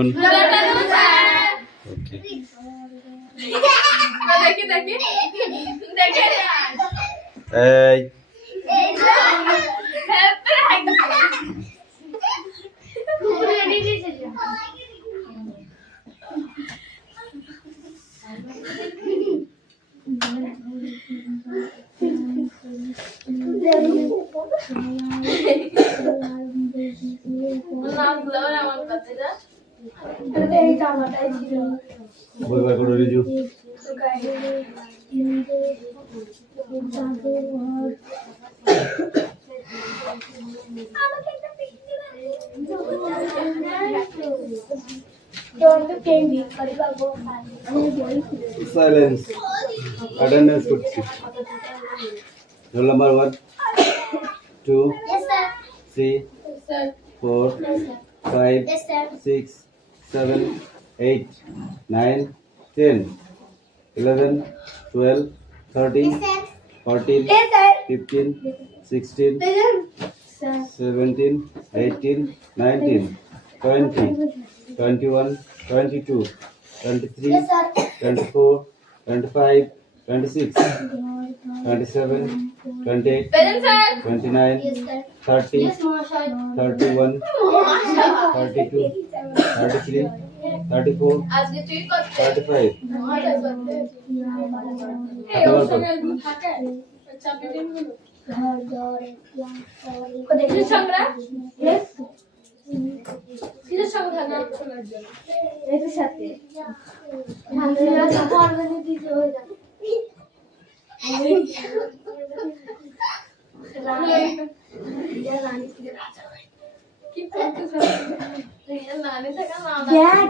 Afternoon. ওকে এই বই বার করো রিজু। সাইলেন্স। অ্যাটেন্ডেন্স করছি। রোল নাম্বার 1 2 3 4 5 6 7 8 9 10 11 12 13 14 15 16 17 18 19 20 21 22 23 24 25 26 27 28 29 30 31 32 33 34 35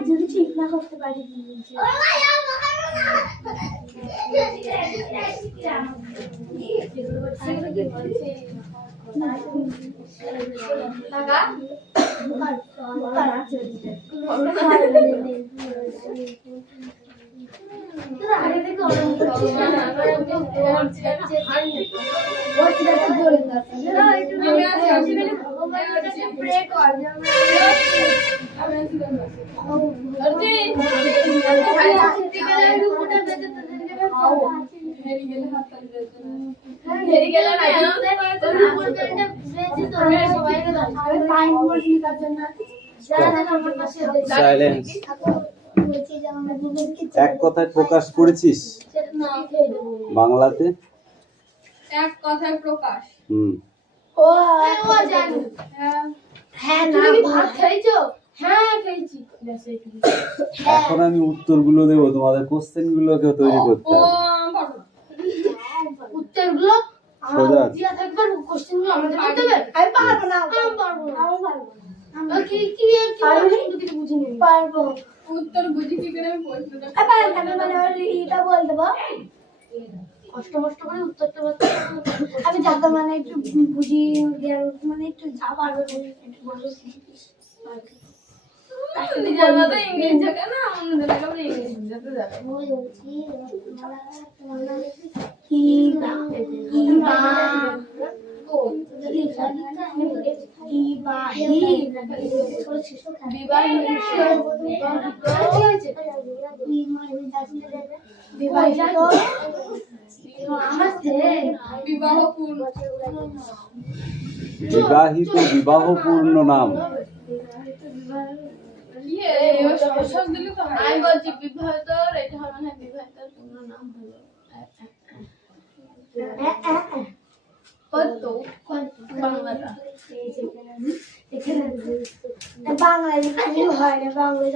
যদি ঠিক না করতে পারি সাইলেন্স। এক কথায় প্রকাশ করেছিস বাংলাতে? এক কথায় প্রকাশ। ও জানি। হ্যাঁ না ভাত খাইছো? হ্যাঁ খাইছি। এখন আমি উত্তরগুলো দেবো, তোমাদের কোশ্চেন গুলোকে তৈরি করতে হবে। উত্তরগুলো সোজা দিয়া থাকবে, কোশ্চেনগুলো আমাদের করতে হবে। আমি পারবো না। আমি পারবো না। আমি পারবো না। কি কি কিছু বুঝি নেই। পারবো। উত্তর বুঝি কি করে আমি প্রশ্নটা আমি মানে এটা বল দেবো। কষ্ট কষ্ট করে উত্তরটা বলতে আমি যাতে মানে একটু বুঝি মানে একটু যা পারবো একটু বলো। ইংলিশ জায়গা না আমাদের জায়গা ইংলিশ বুঝাতে যাবে। বিবাহিত বিবাহপূর্ণ নাম। আমি বলছি বিবাহিত, এটা হবে না বিবাহিত পূর্ণ নাম হলো কত বাংলাটা বাংলায় হয় না, বাংলায়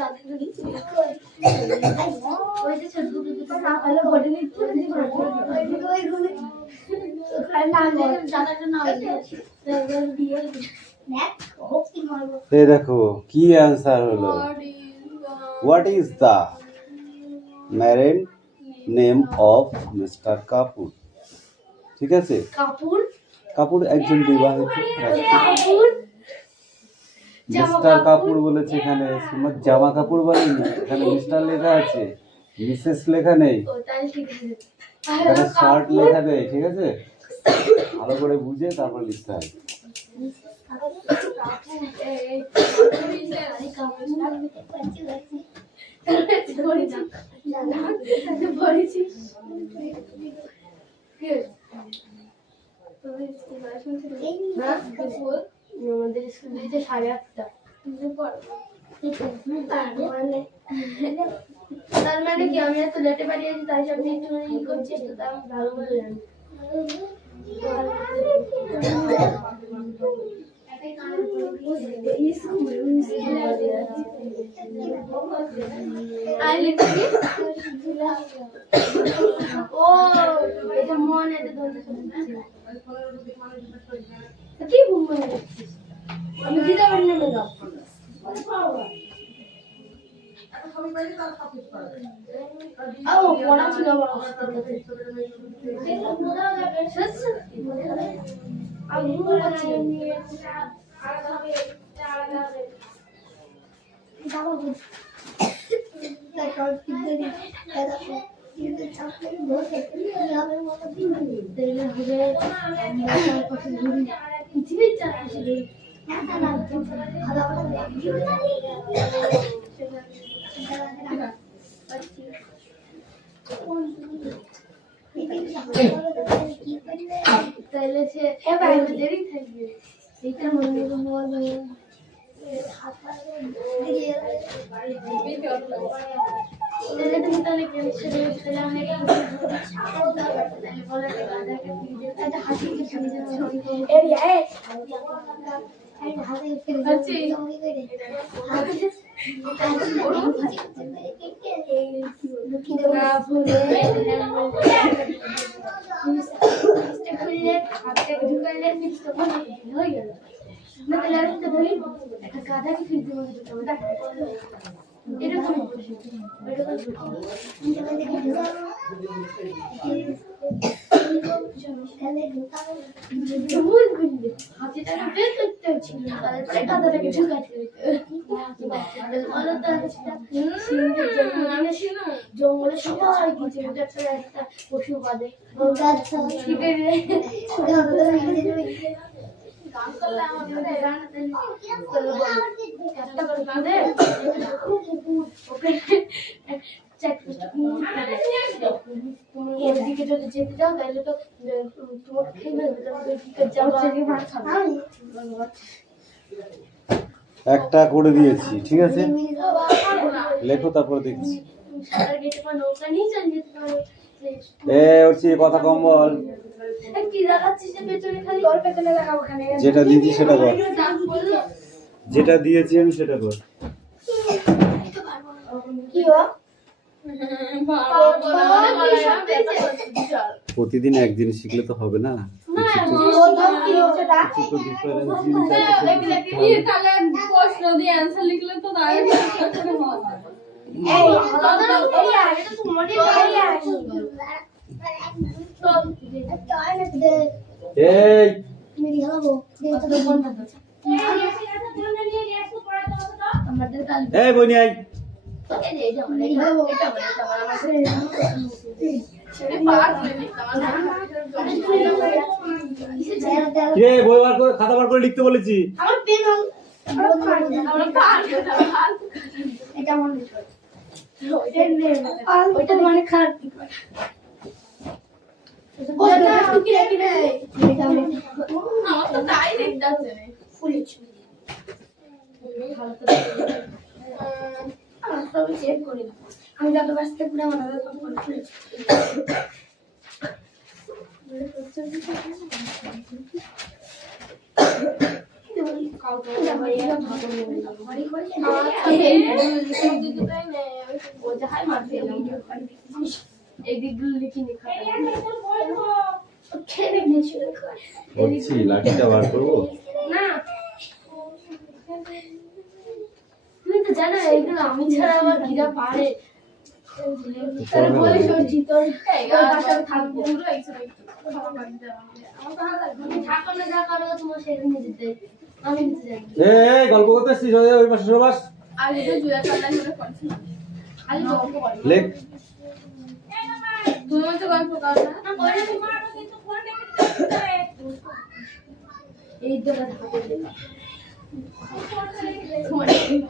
এই দেখো কি অ্যান্সার হলো। What is the married name of mister Kapoor? ঠিক আছে, কাপুর কাপুর একজন বিবাহিত ব্যক্তি। মিস্টার কাপুর বলেছে এখানে, জামা কাপুর বলেনি, এখানে মিস্টার লেখা আছে, মিসেস লেখা নেই, এখানে শার্ট লেখা নেই। ঠিক আছে, ভালো করে বুঝে তারপর লিখতে হয়। আমাদের স্কুল থেকে 8:30। তার মানে কি আমি এত লেটে পাঠিয়েছি তাই সব একটু ই করছিস তো তা আমি ভালো করে জানি। ও এটা মনে কি আমি দিতে পারি না দাও পড়া ছিল তাহলে সে দেরি থাকবে এইটা মনে তুমি তাহলে জঙ্গলে সবাই একটা পশু বাঁধে ওদিকে যদি যেতে চাও তাহলে তো তোমাকে খেয়ে একটা করে দিয়েছি, ঠিক আছে লেখো তারপরে দেখছি। নৌকা নিয়ে চলে যেতে পারো। হচ্ছে কথা কম বল। কি লাগাচ্ছিস পেছনে? খালি তোর পেছনে লাগাবো। ওখানে যেটা দিয়েছি সেটা কর, যেটা দিয়েছি আমি সেটা কর। কি প্রতিদিন এক জিনিস শিখলে তো হবে না, প্রশ্ন দিয়ে অ্যান্সার লিখলে তো খাতা বার করে লিখতে বলেছি। আমি যত ব্যস্ত করে আমার লাঠিটা বার করবো না। তুমি তো জানো এইগুলো আমি ছাড়া আমার গিরা পারে। গল্প করতে আসছিস ওই পাশে সবাস লেখ। তুমি তো গল্প করো না। এই দোলা দেখা বলতে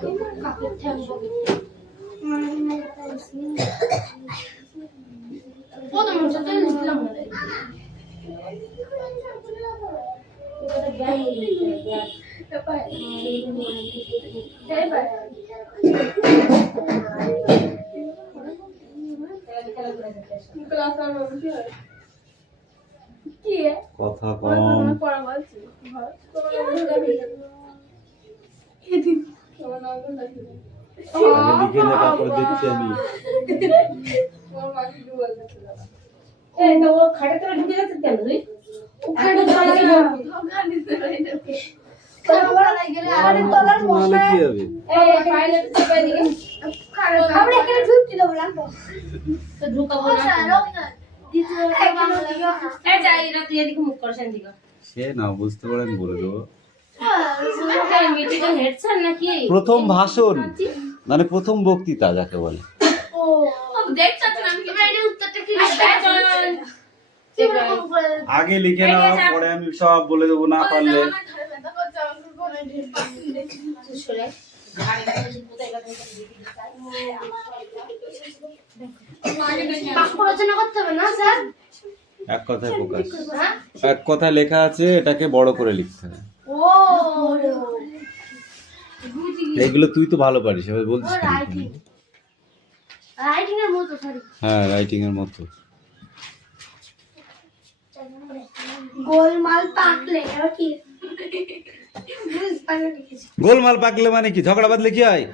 তোমার কাপড় থাকবো কত মজা তো লিখলাম না কথা কম। আগে লিখে নে, তারপর দেখছি আমি। নাহলে কি হবে? সে না বুঝতে পারেন বলে দেবো। প্রথম ভাষণ মানে প্রথম বক্তৃতা যাকে বলে। আগে লিখে নাও, পরে আমি সব বলে দেবো না পারলে। এক কথায় প্রকাশ, এক কথায় লেখা আছে, এটাকে বড় করে লিখতে হবে। এগুলো তুই তো ভালো পারিস, এবার বলছিস কেন? হ্যাঁ, রাইটিং এর মতো। গোলমাল পাকলে কি গোলমাল পাকলে মানে কি? ঝগড়া বাঁধলে কি হয়?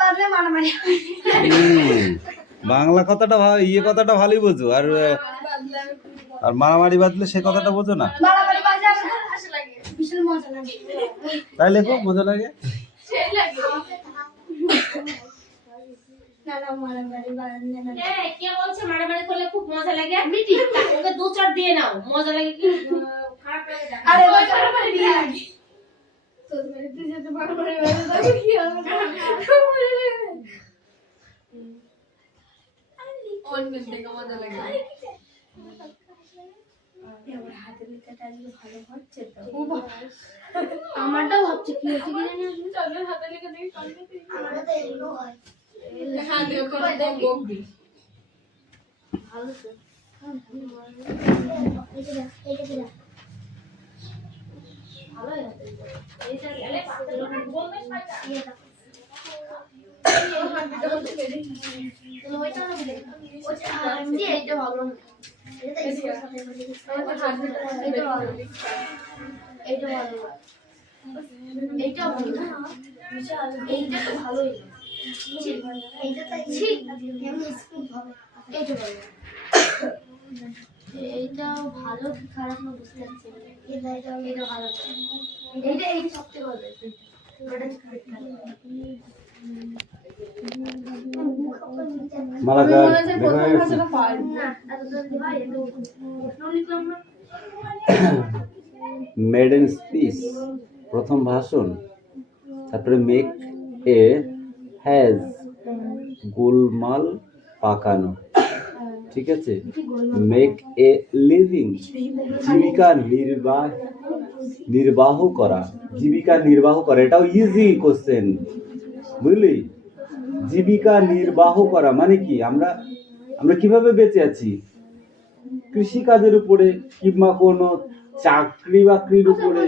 পারলে মারামারি বাংলা কথাটা ইয়ে কথাটা ভালোই বোঝো, আর মারামারি বাঁধলে সে কথাটা বোঝো না। মারামারি বাজে আমার হাসি লাগে, ভীষণ মজা লাগে। তাই লেখো, মজা লাগে। সেই লাগে না না মারামারি বাজে না। কে বলছে মারামারি করলে খুব মজা লাগে? মিটি ওকে দু চার দিয়ে নাও, মজা লাগে কি খারাপ লাগে? আরে ওই মারামারি দিয়ে লাগে তোর মেরে তুই যেতে মারামারি বাজে কি হবে? অন্য থেকে মজা লাগে। এবার হাতের লেখাটা আজকে ভালো হচ্ছে তো। আমারটাও হচ্ছে, কি হচ্ছে কি জানি আমি। চলের হাতে লিখে দেখি কালকে তুই আমারটা তো এগুলো হয়। হ্যাঁ দেখো কোন বকবি ভালো তো। ভালোই হচ্ছে। এইটা গেলে পাতে বলবে পাইতা। ওইটা না দিলে ওইটা আমি এইটা ভালো না। এটা স্কুল সাথে করে দিই। এইটা ভালো। এইটা ভালো। এইটা ভালো না। এইটা তো ভালোই না। এইটা তো ঠিক এমনি স্কুল হবে। এইটা ভালো। এইটাও ভালো কি খারাপ না বুঝতে পারছি না। এটা ভালো। এইটা সবচেয়ে ভালো। ওটা খারাপ না। মালাকার মনে হচ্ছে প্রথম লেখা ভাষাটা পাই না এত জলদি ভাই এত লিখলাম না। মেডেন স্পিচ, প্রথম ভাষণ। তারপরে মেক এ হ্যাজ, গোলমাল পাকানো, ঠিক আছে। মেক এ লিভিং, জীবিকা নির্বাহ করা, জীবিকা নির্বাহ করা। এটাও ইজি কোশ্চেন, বুঝলি? জীবিকা নির্বাহ করা মানে কি? আমরা কিভাবে বেঁচে আছি? কৃষি কাজের উপরে কিংবা কোনো চাকরি বাকরির উপরে,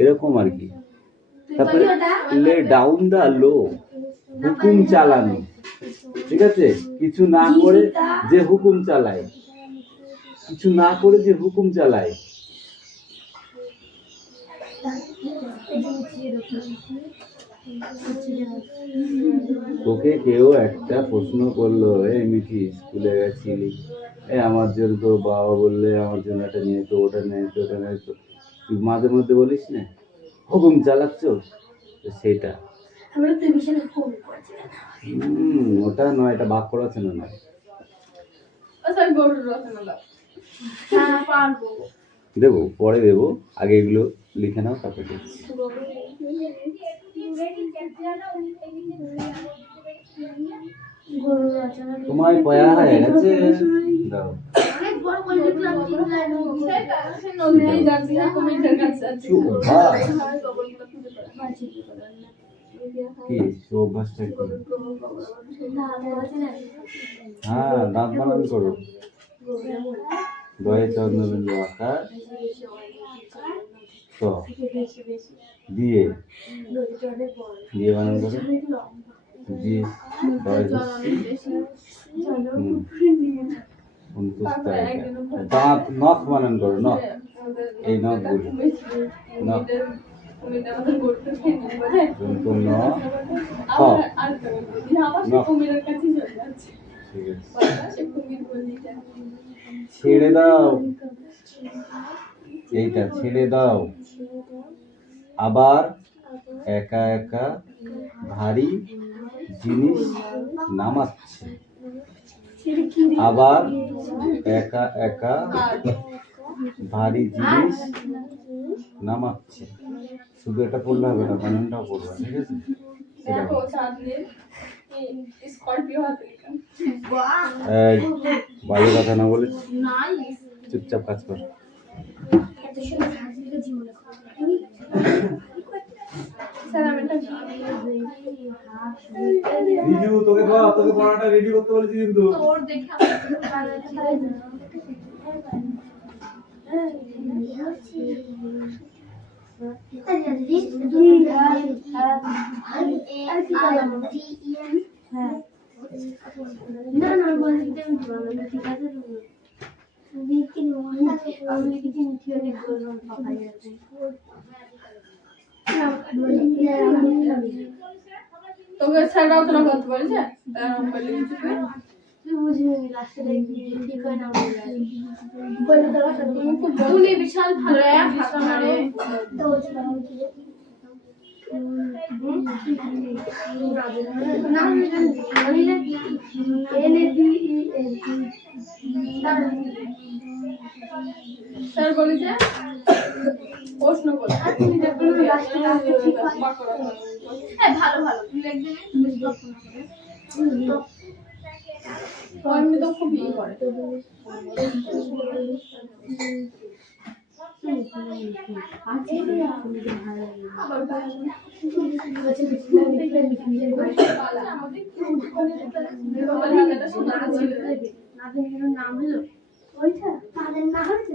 এরকম আর কি। তারপরে লে ডাউন দা লো, হুকুম চালানো, ঠিক আছে। কিছু না করে যে হুকুম চালায়, কিছু না করে যে হুকুম চালায়। তোকে কেউ একটা প্রশ্ন করলো, এই মিঠি স্কুলে গেছিলি, আমার জন্য তোর বাবা বললে আমার জন্য এটা নিয়ে তো, ওটা নেই তো, ওটা নেই তো, তুই মাঝে মধ্যে বলিস না হুকুম চালাচ্ছ, সেটা ওটা নয়, এটা বাক্য রচনা নয়। আচ্ছা গরুর রচনা হ্যাঁ পারবো, দেবো, পরে দেবো, আগে এগুলো লিখে নাও, তারপরে দেখছি। তোমায় পয়া হয়ে গেছে, দাও। অনেক বড় করে লিখলাম সে নদীতেই যাচ্ছি না কমেন্টের কাছে যাচ্ছি চুপ ভাই খবরগুলো খুঁজে পড়া কি অভ্যাসটা কি হ্যাঁ দাঁত বানান করো দয়ে চন্দ্রবিন্দু আকার স দিয়ে দিয়ে বানান করো দিয়ে দয়ে দাঁত নখ বানান করো নখ এই নখগুলো নখ কুমিরটা আমাদের করতে ফেলে বোঝায় কিন্তু ন খ আর আবার সে কুমিরের কাছে চলে যাচ্ছে ঠিক আছে সে কুমির বলি ছেড়ে দাও এইটা ছেড়ে দাও আবার একা একা ভারী জিনিস নামাচ্ছে আবার একা একা ভারী জিনিস নামাচ্ছে শুধু এটা পড়লে হবে না বানানটাও পড়বে ঠিক আছে দেখো চাঁদের স্করপিও হাতে লেখা এই বাজে কথা না বলে চুপচাপ কাজ কর স্যার আমি এটা রিজু তোকে পড়াটা রেডি করতে বলেছি কিন্তু তোর দেখে না না বলতে ঠিক আছে আমি কিছু থিওরি করলাম পাপা যাচ্ছে তোকে স্যার রচনা করতে বলেছে তার বলে তুই বুঝবি রাস্তাটা ঠিক হয় না বলে তো তুমি বিশাল ভালো হাসানারে স্যার বলেছে প্রশ্ন করে হ্যাঁ ভালো ভালো তুই লিখবি এমনি তো খুব ইয়ে করে নাম হলো ওইটা তাদের না হচ্ছে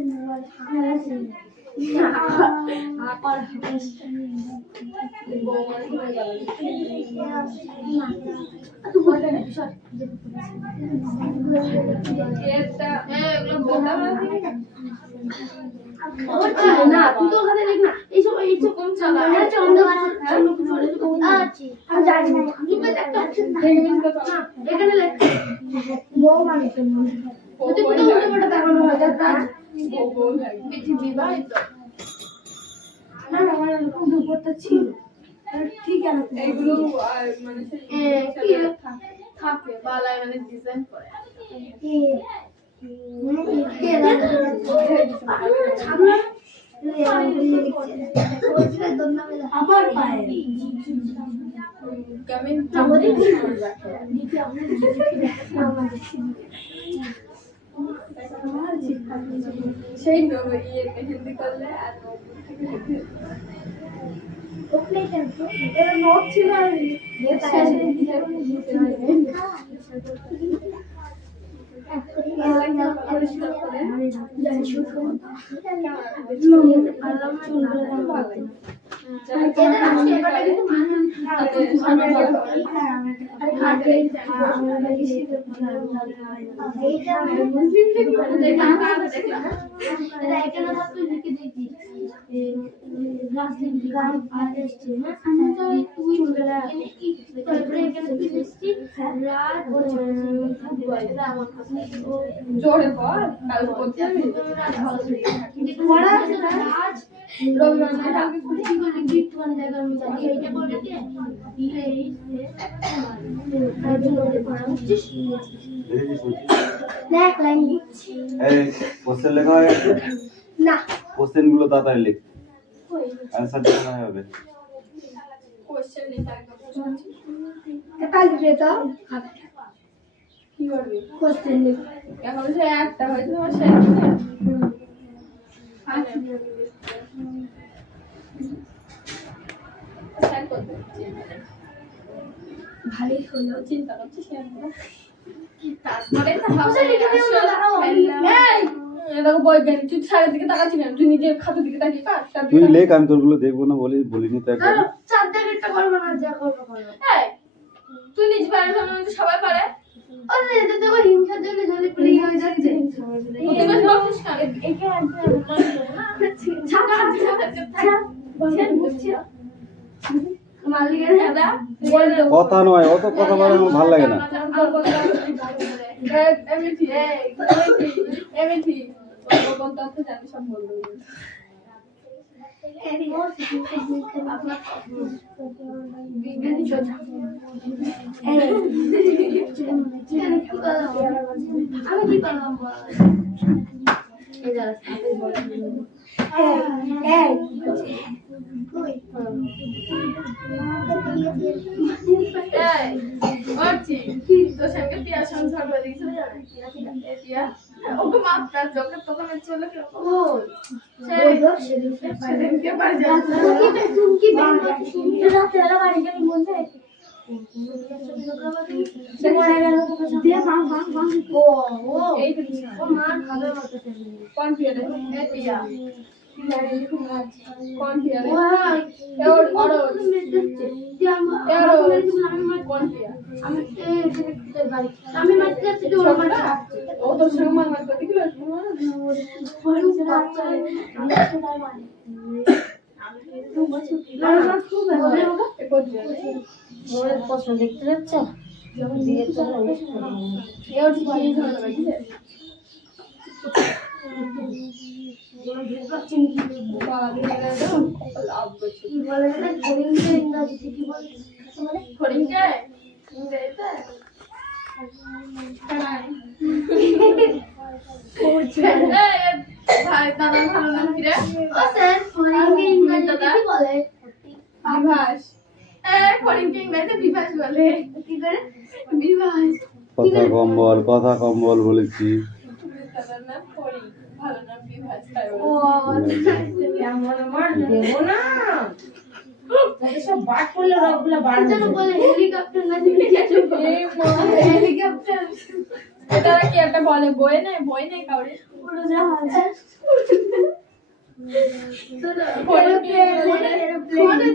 না তুই তো ওখানে লিখ না এইসব কম চালা এখানে লেখ বউ মানুষ পৃথিবী বাড়িতে না না আমার এরকম দুপুরটা ছিল ঠিক আছে এইগুলো মানে থাকে বালায় মানে ডিজাইন করে আমার পায়ে কেমন সেই ইয়ে হিন্দি করলে আর নোট ছিল জোরে বল কাল করতে হবে রবিবার কোশ্চেন লেখা হয়ে গেছে না কোশ্চেন গুলো তাড়াতাড়ি লিখ অ্যানসার দিতে না হবে কোশ্চেন লিখা কি করবি কোশ্চেন লিখ এখন সে একটা হয়েছে তোমার শেষ ভালোই হলো, চিন্তা করছিস তারপরে দেখো বৈজ্ঞানিক, তুই সারের দিকে তাকাচ্ছি না, তুই নিজের খাতার দিকে তাকিয়ে কাট। তুই লেখ, আমি তোরগুলো দেখবো না বলিনি তো একবার। চার দাগেরটা করবো না, যা করবো করবো। তুই নিজ পারে তো সবাই পারে। আরে এটা দেখো হিংসার জন্য জলে পুড়ে হয়ে যাচ্ছে। তুই বস বলছিস কেন? একে আনতে ছাকা মালিকের দাদা কথা নয়, অত কথা বলে আমার ভালো লাগে না। আমি কি করলাম বল? এই যারা তোর সঙ্গে পিয়া সংসার করে দিয়েছিল পিয়া ওকে মাত্রার চোখে তখন চলে সেদিনকে বাড়ি যাচ্ছে তুমি কি রাতে এলা বাড়ি গেলি বলতে कौन पिया रे पिया कौन पिया रे और कौन पिया আমি মারতে যাচ্ছি তো ওরা মারছে ও তো সঙ্গে মার করে দিল পছন্দ দেখতে যাচ্ছে কথা কম বল বলেছি। দেবো না সব বাদ করলে রবগুলো বার হেলিকপ্টার না হেলিকপ্টার এটা কি একটা বলে বই নেই কাউরে উড়োজাহাজ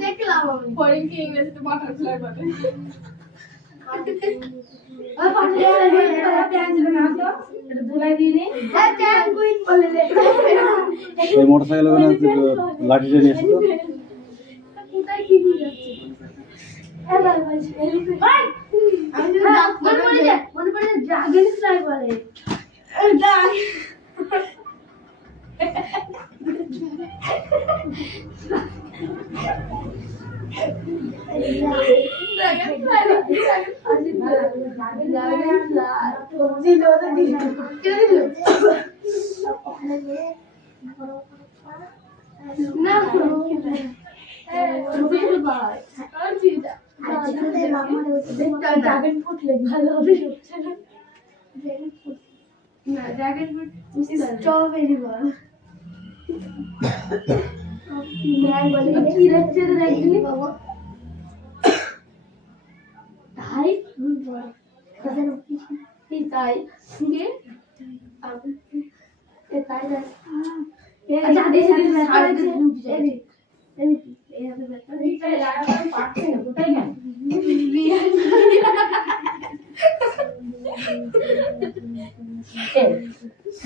দেখলাম আমি ফরেন কি ইংরেজিতে বাটারফ্লাই বলে এই মোটরসাইকেল লাঠিটা নিয়ে এসো তো। মনে পড়ে ড্রাগন ফ্লাই বলে ড্রাগন ফ্রুট ভালো হবে ড্রাগন ফ্রুট স্ট্রবেরি বল কি রাখছে দেখলি বাবা তাই তাই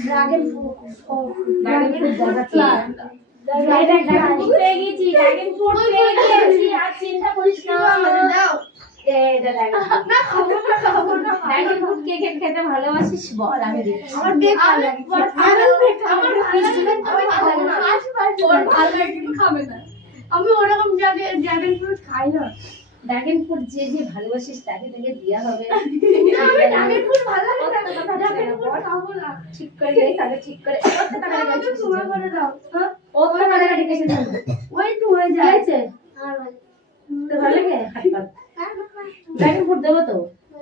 ড্রাগন ফ্রুট আর চিন্তা করিস না খেতে ভালোবাসিস বল আমি আমার ভালো লাগে কিন্তু খাবে না আমি ওরকম ড্রাগন ফ্রুট খাই না ড্রাগন ফ্রুট যে ভালোবাসিস তাকে তোকে দেওয়া হবে আমি ড্রাগন ফ্রুট ভালো লাগে না ড্রাগন ফ্রুট খাবো না ঠিক করে দেই তাহলে ঠিক করে কত টাকা আমাকে তোমার করে দাও কত টাকা রেখেছে ওই তো হয়ে যাচ্ছে তো ভালো লাগে হাত পাত ড্রাগন ফ্রুট দেবো তো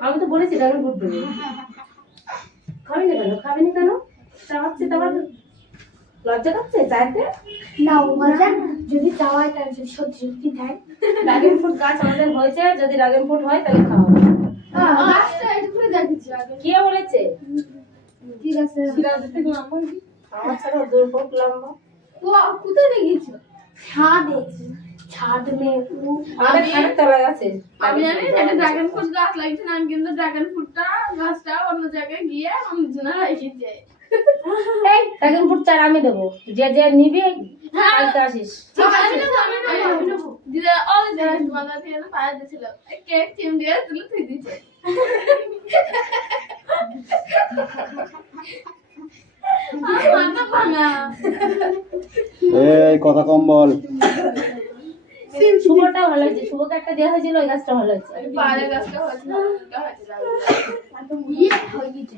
আমি তো বলেছি ড্রাগন ফ্রুট দেবো খাবি না কেন চাওয়াচ্ছে তোমার লজ্জা করছে চাইতে? না ও মজা যদি চাওয়াই তার যদি সত্যি সত্যি দেয় ড্রাগন ফ্রুট গাছ আমাদের হয়েছে, যদি ড্রাগন ফ্রুট হয় তাহলে খাওয়াবো। গাছটা একটু করে দেখেছি আগে। কে বলেছে? ঠিক আছে সিরাজের থেকে লম্বা কি? আমার ছাড়া দূর ফুট লম্বা। ও কোথায় দেখেছো? ছাদে ছাদ মে আমাদের খানের তলায় আছে। আমি জানি একটা ড্রাগন ফ্রুট গাছ লাগিয়েছে না, আমি কিন্তু ড্রাগন ফ্রুটটা গাছটা অন্য জায়গায় গিয়ে আমি জন্য রেখেছি। এই ড্রাগন ফ্রুট চারা আমি দেবো, যে যে নিবি কালকে আসিস। আমি নেবো। দিদা অল জায়গায় মাথা দিয়ে পায়ে দিয়েছিল, কেক চিম দিয়ে তুলে তুই দিচ্ছে। মাথা ভাঙা। এই কথা কম বল। শুভটা ভালো হয়েছে, শুভকে একটা দেওয়া হয়েছিল, ওই গাছটা ভালো হয়েছে। পাড়ে গাছটা হয়েছিল, ওটা হয়েছিল। ইয়ে হয়ে গেছে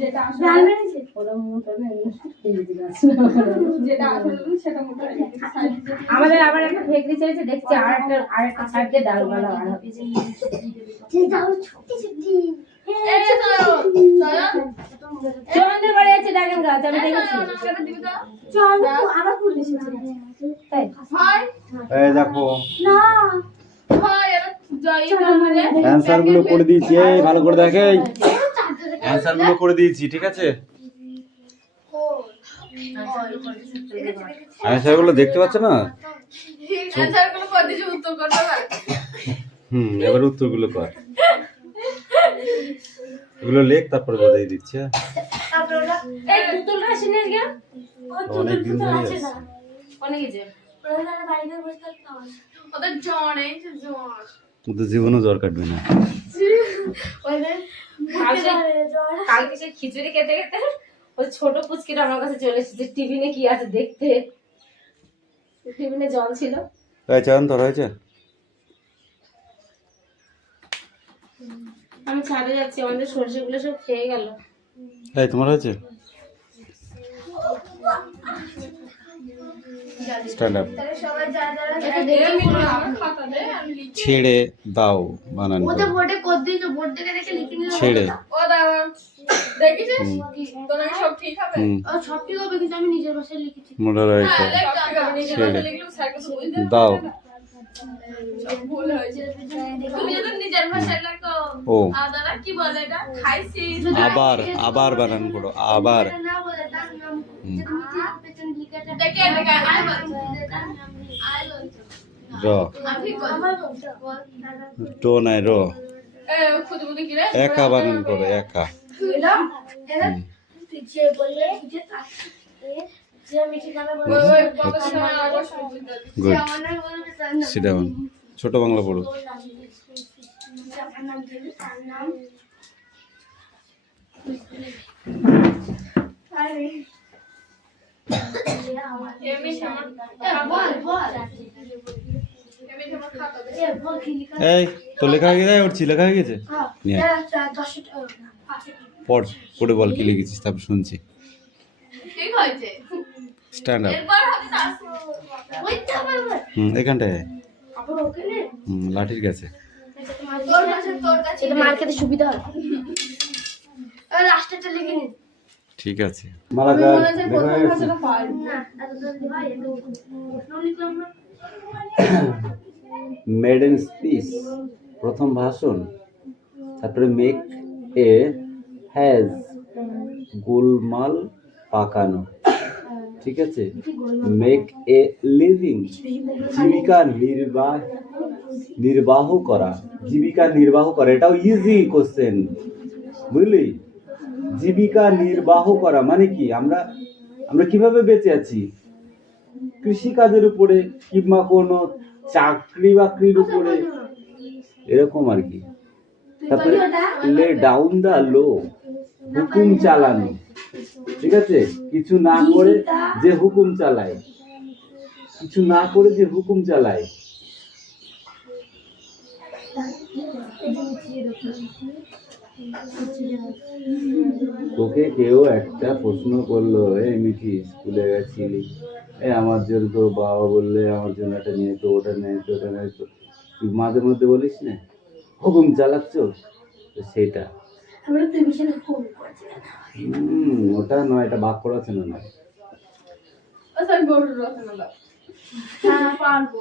যেটা আসলে ডাল মেরেছে ওরা মোটা নেই, যেটা আসলে সেটা মোটা আমাদের আবার একটা ফেকরি ছেড়েছে, দেখছি আরেকটা ছাড় দিয়ে ডালগুলো আর হবে। যে যাও ছুটি ছুটি জয়ন্তের বাড়ি আছে ড্রাগন গাছ, আমি দেখেছি। চল আবার ফুল এসেছে তাই এই দেখো না অ্যানসার গুলো করে দিয়েছি, এই ভালো করে দেখে অ্যানসার গুলো করে দিয়েছি, ঠিক আছে? অ্যানসার গুলো দেখতে পাচ্ছ না? উত্তর করতে পারে। এবার উত্তরগুলো কর, এগুলো লেখ তারপরে বোঝাই দিচ্ছি। এই পুতুলটা আসেনি আজকে? অনেক দিন ধরে আছে। অনেক গেছে। ওদের জ্বর এইছে জ্বর। ওদের জীবনও জ্বর কাটবে না। কালকে সে খিচুড়ি খেতে খেতে ওই ছোট পুচকিটা আমার কাছে চলে এসেছে, টিফিনে কি আছে দেখতে। টিফিনে জল ছিল। এই চান তোর হয়েছে? আমি ছাদে যাচ্ছি, আমাদের সরষেগুলো সব খেয়ে গেল। এই তোমার হয়েছে? Stand up. সবাই যারা এটা দেখে নিলো আমার খাতা দে আমি লিখি। ছেড়ে দাও বানান ওতে বোর্ডে কত দিয়েছো বোর্ড থেকে দেখে লিখে নিলে ছেড়ে। ও দাও দেখিছিস তো নাকি সব ঠিক হবে। ও সব ঠিক হবে কিন্তু আমি নিজের ভাষায় লিখেছি মোটা রাইট হ্যাঁ লেখ দাও নিজে ছেড়ে। ভাষায় লিখলে স্যারকে তো বুঝতে দাও। সব ভুল হয়েছে। তুমি যদি নিজের ভাষায় লেখো ও আদারা কি বলে এটা খাইছি আবার আবার বানান করো, আবার না বলে তার নাম যে তুমি পেছন লিখাটা দেখে দেখে আই বলছো আই বলছো র আমি ঠিক বলছি। আমার বল টো নাই র, এ খুদে খুদে কি রে একা বানান করো, একা। এলা এলা যে বলে যে যে মিঠি নামে বলে ওই ওই কত সময় আগে সব বুঝতে গুড, যে আমার নাম বলবে তার নাম সিট ডাউন। ছোট বাংলা পড়ো। আমার নাম দিবি তার নাম আরে এমনি আমার বল বল এমনি আমার খাতা দে এ বল কি লিখা এই তো লেখা হয়ে গেছে, উঠছি লেখা হয়ে গেছে। নিয়ে আয়। 10 পড়, পড়ে বল কি লিখেছিস, তারপর শুনছি। ঠিক হয়েছে স্ট্যান্ড আপ। এরপর হবে তাস ওইটা বলবে এখানটায় আপন ওখানে লাঠির কাছে। তোর কাছে এটা মার খেতে সুবিধা হয় আর রাস্তাটা লিখে নিন ঠিক আছে। মনে হচ্ছে প্রথম ভাষাটা পারি না এত ভাই এত প্রশ্ন লিখলাম না মেডেন স্পিচ, প্রথম ভাষণ। তারপরে মেক এ হ্যাজ, গোলমাল পাকানো, ঠিক আছে? মেক এ লিভিং, জীবিকা নির্বাহ করা, জীবিকা নির্বাহ করা। এটাও ইজি কোশ্চেন, বুঝলি? জীবিকা নির্বাহ করা মানে কি? আমরা কিভাবে বেঁচে আছি? কৃষিকাজের উপরে কিংবা কোনো চাকরি বাকরির উপরে, এরকম আর কি। তারপরে লে ডাউন দা লো, হুকুম চালানো, ঠিক আছে? কিছু না করে যে হুকুম চালায়, কিছু না করে যে হুকুম চালায়। তোকে কেউ একটা প্রশ্ন করলো, এই মিঠি স্কুলে গেছিলি, আমার জন্য তো বাবা বললে আমার জন্য এটা নিয়ে তো, ওটা নেই তো, ওটা নেই তো, তুই মাঝে মধ্যে বলিস না হুকুম চালাচ্ছ, সেটা আমরা তো মিশনে ফোন করছি ওটা নয়, এটা বাক্য রচনা নয়। আচ্ছা গরুর রচনা দাও। হ্যাঁ পারবো।